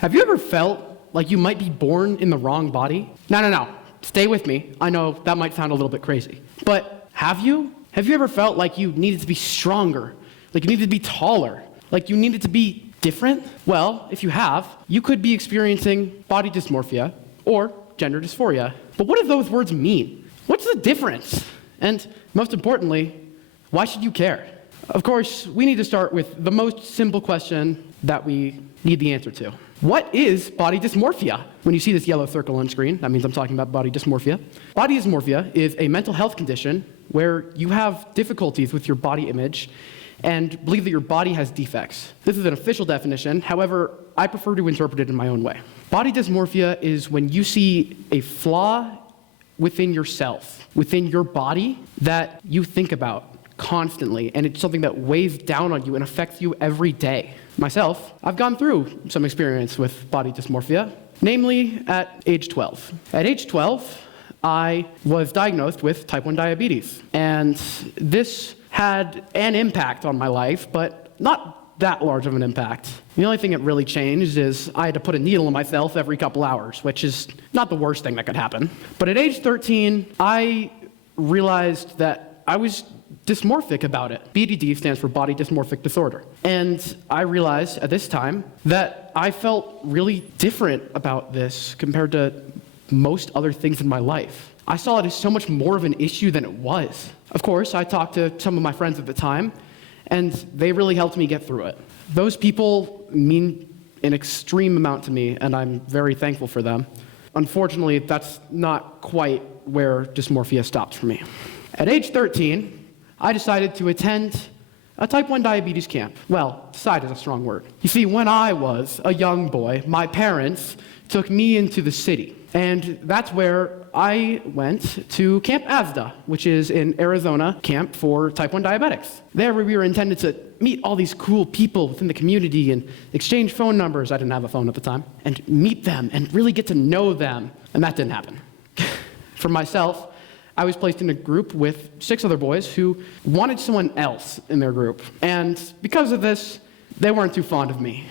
Have you ever felt like you might be born in the wrong body? No. Stay with me. I know that might sound a little bit crazy. But have you? Have you ever felt like you needed to be stronger? Like you needed to be taller? Like you needed to be different? Well, if you have, you could be experiencing body dysmorphia or gender dysphoria. But what do those words mean? What's the difference? And most importantly, why should you care? Of course, we need to start with the most simple question that we need the answer to. What is body dysmorphia? When you see this yellow circle on screen, that means I'm talking about body dysmorphia. Body dysmorphia is a mental health condition where you have difficulties with your body image and believe that your body has defects. This is an official definition, however, I prefer to interpret it in my own way. Body dysmorphia is when you see a flaw within yourself, within your body, that you think about constantly, and it's something that weighs down on you and affects you every day. Myself, I've gone through some experience with body dysmorphia, namely at age 12. At age 12, I was diagnosed with type 1 diabetes, and this had an impact on my life, but not that large of an impact. The only thing that really changed is I had to put a needle in myself every couple hours, which is not the worst thing that could happen. But at age 13, I realized that I was dysmorphic about it. BDD stands for body dysmorphic disorder. And I realized at this time that I felt really different about this compared to most other things in my life. I saw it as so much more of an issue than it was. Of course, I talked to some of my friends at the time, and they really helped me get through it. Those people mean an extreme amount to me, and I'm very thankful for them. Unfortunately, that's not quite where dysmorphia stopped for me. At age 13, I decided to attend a type 1 diabetes camp. Well, decide is a strong word. You see, when I was a young boy, my parents took me into the city. And that's where I went to Camp ASDA, which is an Arizona camp for type 1 diabetics. There we were intended to meet all these cool people within the community and exchange phone numbers. I didn't have a phone at the time. And meet them and really get to know them. And that didn't happen. For myself, I was placed in a group with 6 other boys who wanted someone else in their group. And because of this, they weren't too fond of me,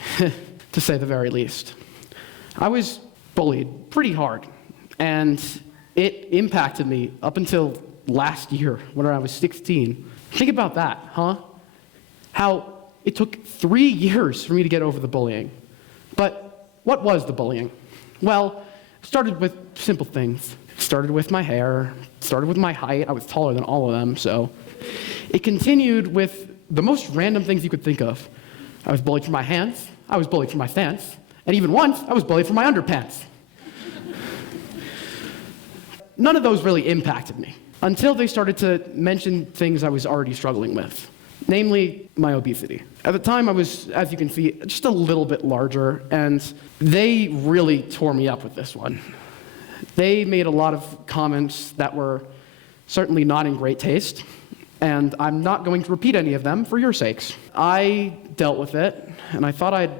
to say the very least. I was bullied pretty hard, and it impacted me up until last year when I was 16. Think about that, huh? How it took 3 years for me to get over the bullying. But what was the bullying? Well, it started with simple things. It started with my hair, started with my height. I was taller than all of them, so. It continued with the most random things you could think of. I was bullied for my hands, I was bullied for my stance, and even once, I was bullied for my underpants. None of those really impacted me until they started to mention things I was already struggling with, namely my obesity. At the time, I was, as you can see, just a little bit larger, and they really tore me up with this one. They made a lot of comments that were certainly not in great taste, and I'm not going to repeat any of them for your sakes. I dealt with it, and I thought I'd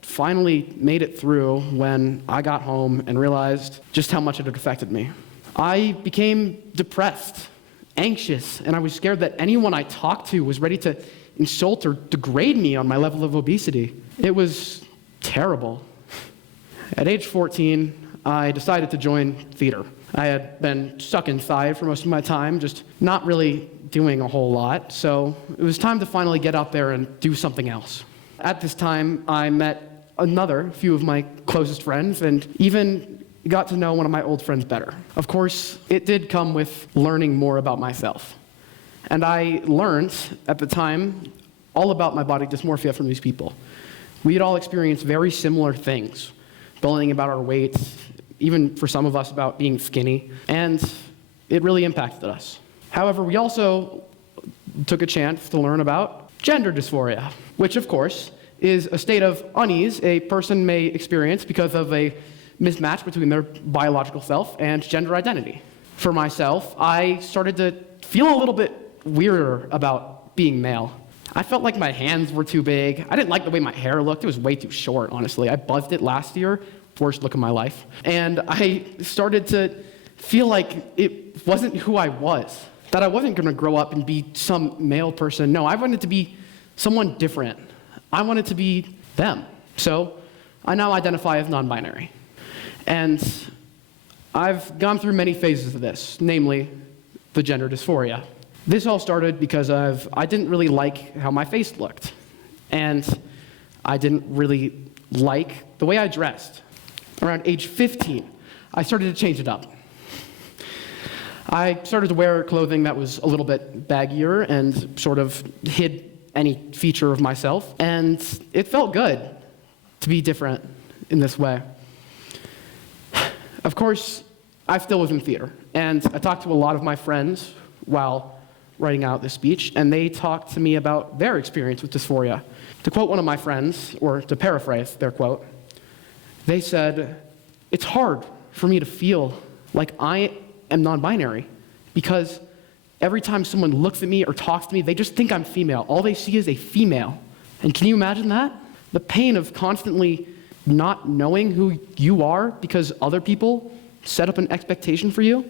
finally made it through when I got home and realized just how much it had affected me. I became depressed, anxious, and I was scared that anyone I talked to was ready to insult or degrade me on my level of obesity. It was terrible. At age 14, I decided to join theater. I had been stuck inside for most of my time, just not really doing a whole lot, so it was time to finally get out there and do something else. At this time, I met another few of my closest friends and even got to know one of my old friends better. Of course, it did come with learning more about myself. And I learned, at the time, all about my body dysmorphia from these people. We had all experienced very similar things, bullying about our weight, even for some of us about being skinny, and it really impacted us. However, we also took a chance to learn about gender dysphoria, which, of course, is a state of unease a person may experience because of a mismatch between their biological self and gender identity. For myself, I started to feel a little bit weirder about being male. I felt like my hands were too big. I didn't like the way my hair looked. It was way too short, honestly. I buzzed it last year, worst look of my life. And I started to feel like it wasn't who I was, that I wasn't gonna grow up and be some male person. No, I wanted to be someone different. I wanted to be them. So I now identify as non-binary. And I've gone through many phases of this, namely the gender dysphoria. This all started because I didn't really like how my face looked. And I didn't really like the way I dressed. Around age 15, I started to change it up. I started to wear clothing that was a little bit baggier and sort of hid any feature of myself, and it felt good to be different in this way. Of course, I still was in theater, and I talked to a lot of my friends while writing out this speech, and they talked to me about their experience with dysphoria. To quote one of my friends, or to paraphrase their quote, they said, "It's hard for me to feel like I am non-binary because every time someone looks at me or talks to me, they just think I'm female. All they see is a female." And can you imagine that? The pain of constantly not knowing who you are because other people set up an expectation for you.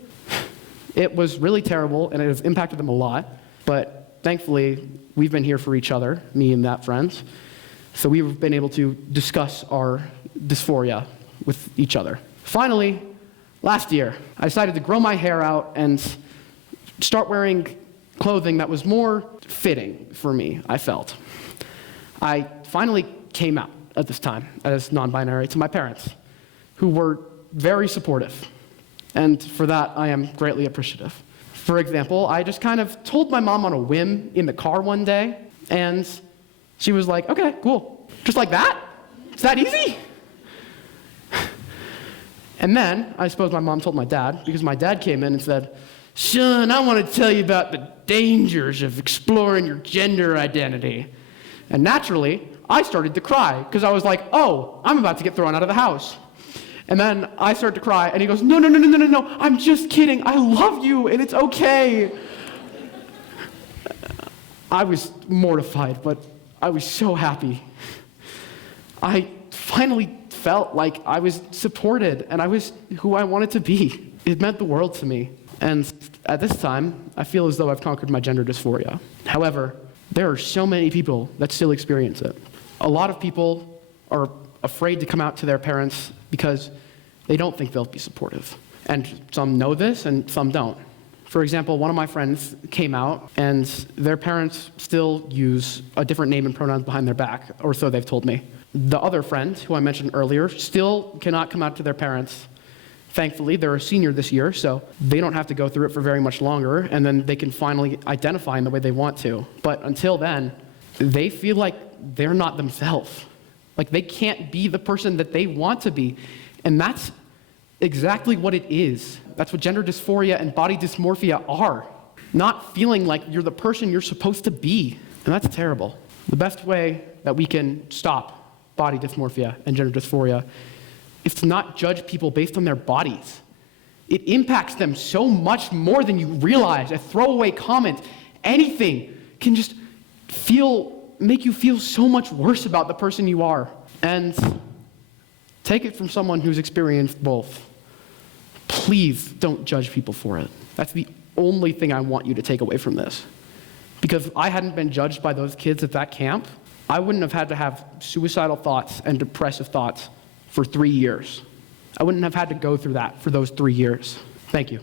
It was really terrible, and it has impacted them a lot. But thankfully, we've been here for each other, me and that friend. So we've been able to discuss our dysphoria with each other. Finally, last year, I decided to grow my hair out and start wearing clothing that was more fitting for me, I felt. I finally came out at this time as non-binary to my parents, who were very supportive. And for that, I am greatly appreciative. For example, I just kind of told my mom on a whim in the car one day, and she was like, "Okay, cool." Just like that? It's that easy? And then, I suppose my mom told my dad, because my dad came in and said, "Son, I want to tell you about the dangers of exploring your gender identity." And naturally, I started to cry, because I was like, "Oh, I'm about to get thrown out of the house." And then I started to cry, and he goes, "No, I'm just kidding. I love you, and it's okay." I was mortified, but I was so happy. I finally felt like I was supported, and I was who I wanted to be. It meant the world to me. And at this time, I feel as though I've conquered my gender dysphoria. However, there are so many people that still experience it. A lot of people are afraid to come out to their parents because they don't think they'll be supportive. And some know this, and some don't. For example, one of my friends came out, and their parents still use a different name and pronouns behind their back, or so they've told me. The other friend, who I mentioned earlier, still cannot come out to their parents. Thankfully, they're a senior this year, so they don't have to go through it for very much longer, and then they can finally identify in the way they want to. But until then, they feel like they're not themselves. Like they can't be the person that they want to be. And that's exactly what it is. That's what gender dysphoria and body dysmorphia are. Not feeling like you're the person you're supposed to be. And that's terrible. The best way that we can stop body dysmorphia and gender dysphoria is to not judge people based on their bodies. It impacts them so much more than you realize. A throwaway comment, anything, can just make you feel so much worse about the person you are. And take it from someone who's experienced both. Please don't judge people for it. That's the only thing I want you to take away from this. Because if I hadn't been judged by those kids at that camp, I wouldn't have had to have suicidal thoughts and depressive thoughts for 3 years. I wouldn't have had to go through that for those 3 years. Thank you.